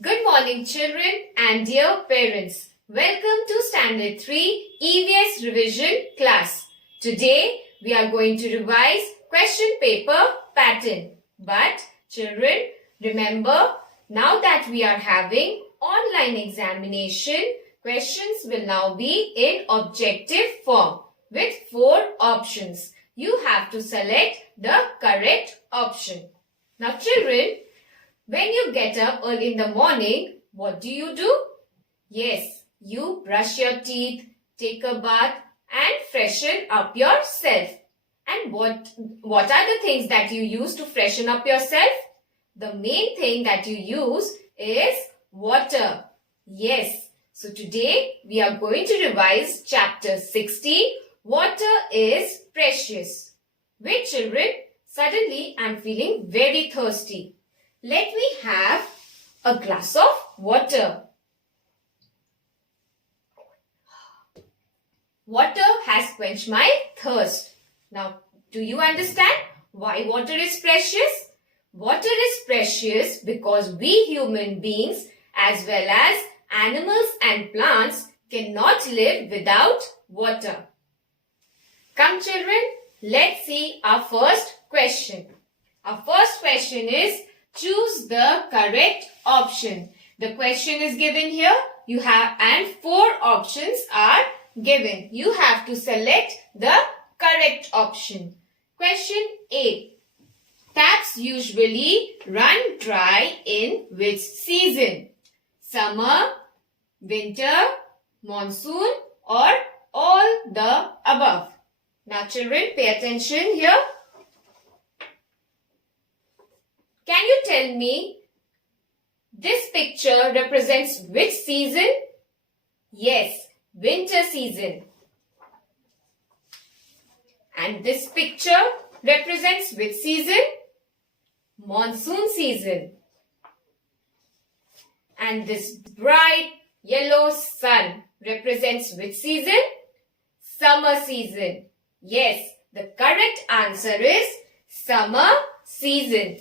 Good morning, children and dear parents. Welcome to Standard 3 EVS revision class. Today, we are going to revise question paper pattern. But, children, remember, now that we are having online examination, questions will now be in objective form with 4 options. You have to select the correct option. Now, children, when you get up early in the morning, what do? Yes, you brush your teeth, take a bath and freshen up yourself. And what are the things that you use to freshen up yourself? The main thing that you use is water. Yes, so today we are going to revise chapter 60, Water is Precious. Wait children, suddenly I am feeling very thirsty. Let me have a glass of water. Water has quenched my thirst. Now, do you understand why water is precious? Water is precious because we human beings as well as animals and plants cannot live without water. Come children, let's see our first question. Our first question is, choose the correct option. The question is given here. You have and 4 options are given. You have to select the correct option. Question A. Taps usually run dry in which season? Summer, winter, monsoon or all the above? Now children, pay attention here. Can you tell me, this picture represents which season? Yes, winter season. And this picture represents which season? Monsoon season. And this bright yellow sun represents which season? Summer season. Yes, the correct answer is summer season.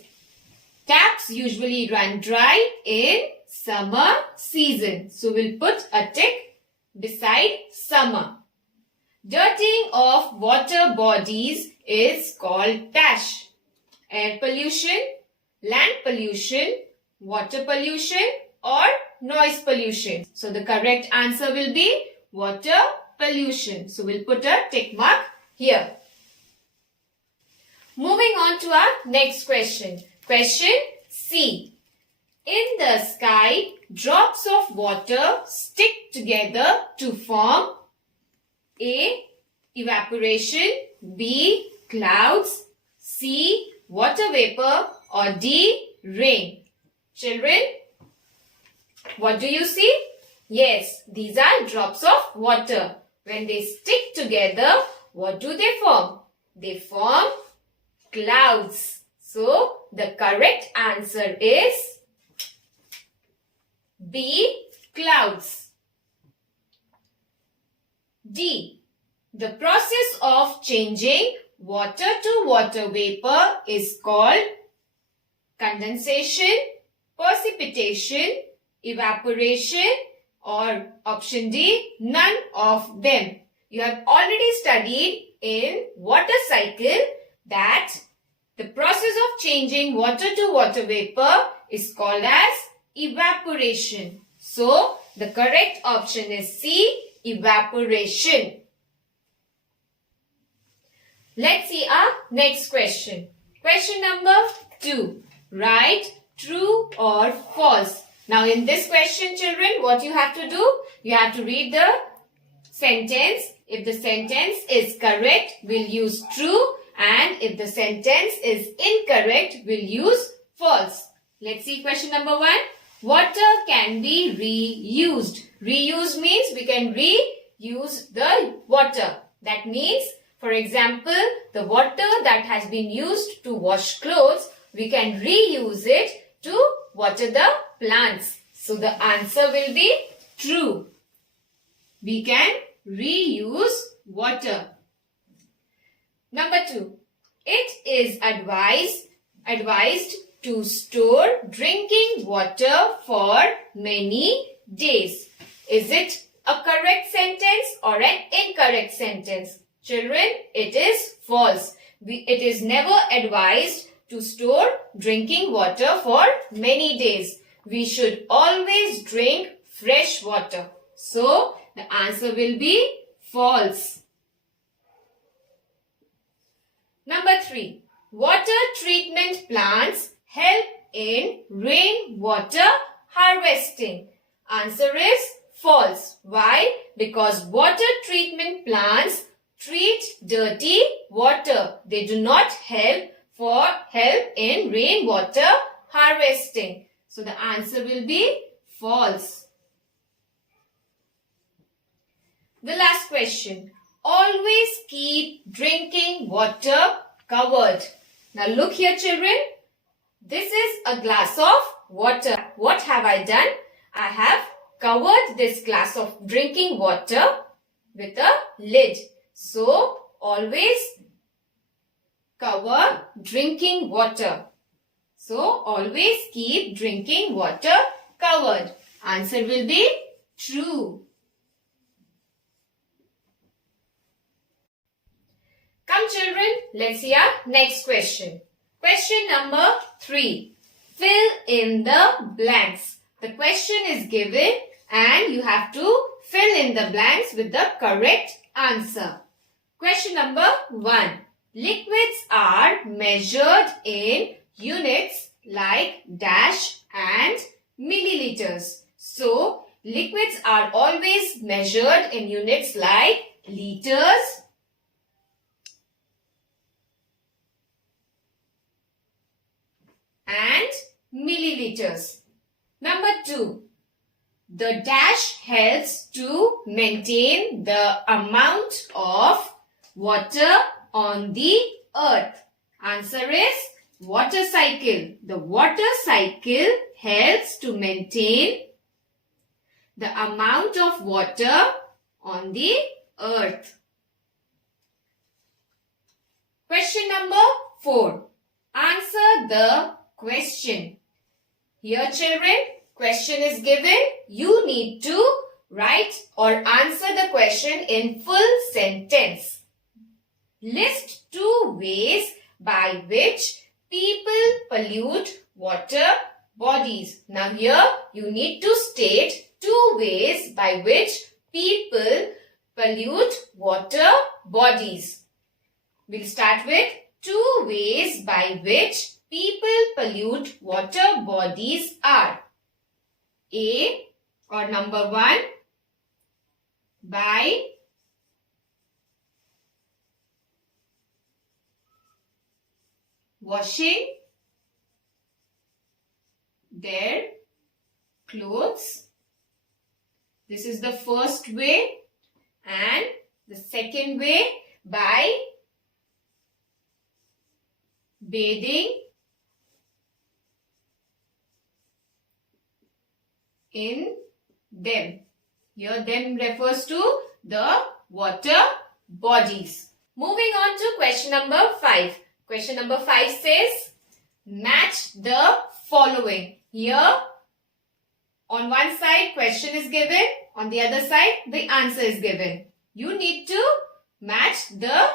Taps usually run dry in summer season. So we'll put a tick beside summer. Dirtying of water bodies is called dash. Air pollution, land pollution, water pollution or noise pollution. So the correct answer will be water pollution. So we'll put a tick mark here. Moving on to our next question. Question C. In the sky, drops of water stick together to form A. Evaporation, B. Clouds, C. Water vapor or D. Rain. Children, what do you see? Yes, these are drops of water. When they stick together, what do they form? They form clouds. So, the correct answer is B. Clouds. D. The process of changing water to water vapor is called condensation, precipitation, evaporation or option D, none of them. You have already studied in water cycle that the process of changing water to water vapor is called as evaporation. So, the correct option is C, evaporation. Let's see our next question. Question number 2. Write true or false. Now, in this question, children, what you have to do? You have to read the sentence. If the sentence is correct, we'll use true. And if the sentence is incorrect, we'll use false. Let's see question number 1. Water can be reused. Reuse means we can reuse the water. That means, for example, the water that has been used to wash clothes, we can reuse it to water the plants. So the answer will be true. We can reuse water. Number 2. It is advised to store drinking water for many days. Is it a correct sentence or an incorrect sentence? Children, it is false. It is never advised to store drinking water for many days. We should always drink fresh water. So, the answer will be false. Number 3. Water treatment plants help in rainwater harvesting. Answer is false. Why? Because water treatment plants treat dirty water. They do not help in rainwater harvesting. So the answer will be false. The last question. Always keep drinking water covered. Now look here, children. This is a glass of water. What have I done? I have covered this glass of drinking water with a lid. So, always cover drinking water. So, always keep drinking water covered. Answer will be true. Come children, let's see our next question. Question number 3. Fill in the blanks. The question is given and you have to fill in the blanks with the correct answer. Question number 1. Liquids are measured in units like dash and milliliters. So, liquids are always measured in units like liters, and milliliters. Number 2. The dash helps to maintain the amount of water on the earth. Answer is water cycle. The water cycle helps to maintain the amount of water on the earth. Question number 4. Answer the question. Here children, question is given. You need to write or answer the question in full sentence. List 2 ways by which people pollute water bodies. Now here you need to state 2 ways by which people pollute water bodies. We'll start with 2 ways by which people pollute water bodies are. A or number 1, by washing their clothes. This is the first way, and the second way by bathing in them. Here them refers to the water bodies. Moving on to question number 5. Question number 5 says, match the following. Here on one side question is given, on the other side the answer is given. You need to match the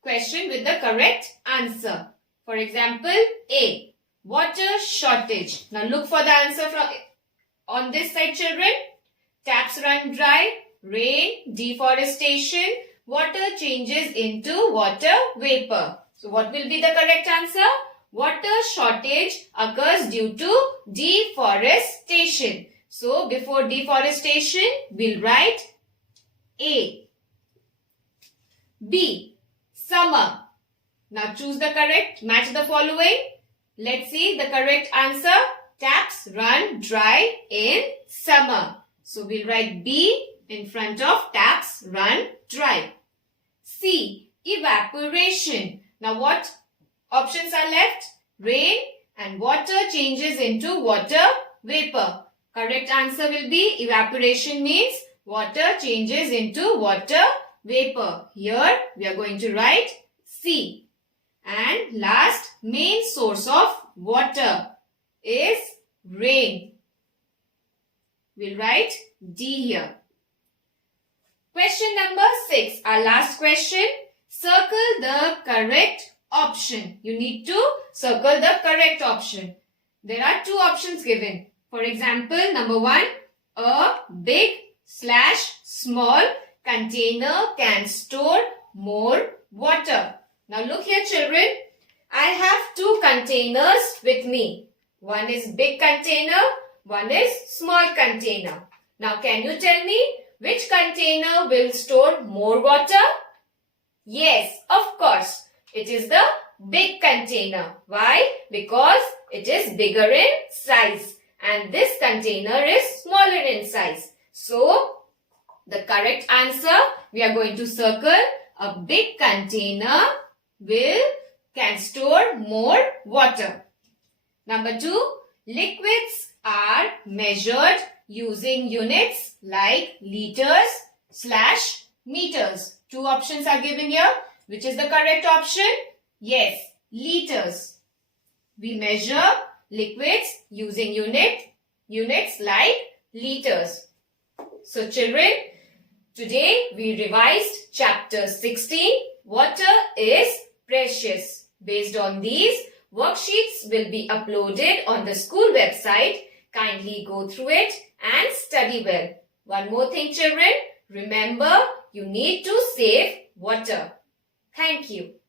question with the correct answer. For example, A, water shortage. Now look for the answer from on this side children. Taps run dry, rain, deforestation, water changes into water vapor. So what will be the correct answer? Water shortage occurs due to deforestation. So before deforestation, we'll write A. B. Summer. Now choose the correct, match the following. Let's see the correct answer. Taps run dry in summer. So we'll write B in front of taps run dry. C. Evaporation. Now what options are left? Rain and water changes into water vapor. Correct answer will be evaporation means water changes into water vapor. Here we are going to write C. And last, main source of water is rain. We'll write D here. Question number 6, our last question. Circle the correct option. You need to circle the correct option. There are two options given. For example, number 1, a big/small container can store more water. Now look here children, I have two containers with me. One is big container, one is small container. Now can you tell me which container will store more water? Yes, of course, it is the big container. Why? Because it is bigger in size and this container is smaller in size. So, the correct answer, we are going to circle a big container can store more water. Number 2, liquids are measured using units like liters/meters. Two options are given here. Which is the correct option? Yes, liters. We measure liquids using units like liters. So children, today we revised chapter 16, Water is Precious. Based on these, worksheets will be uploaded on the school website. Kindly go through it and study well. One more thing children, remember you need to save water. Thank you.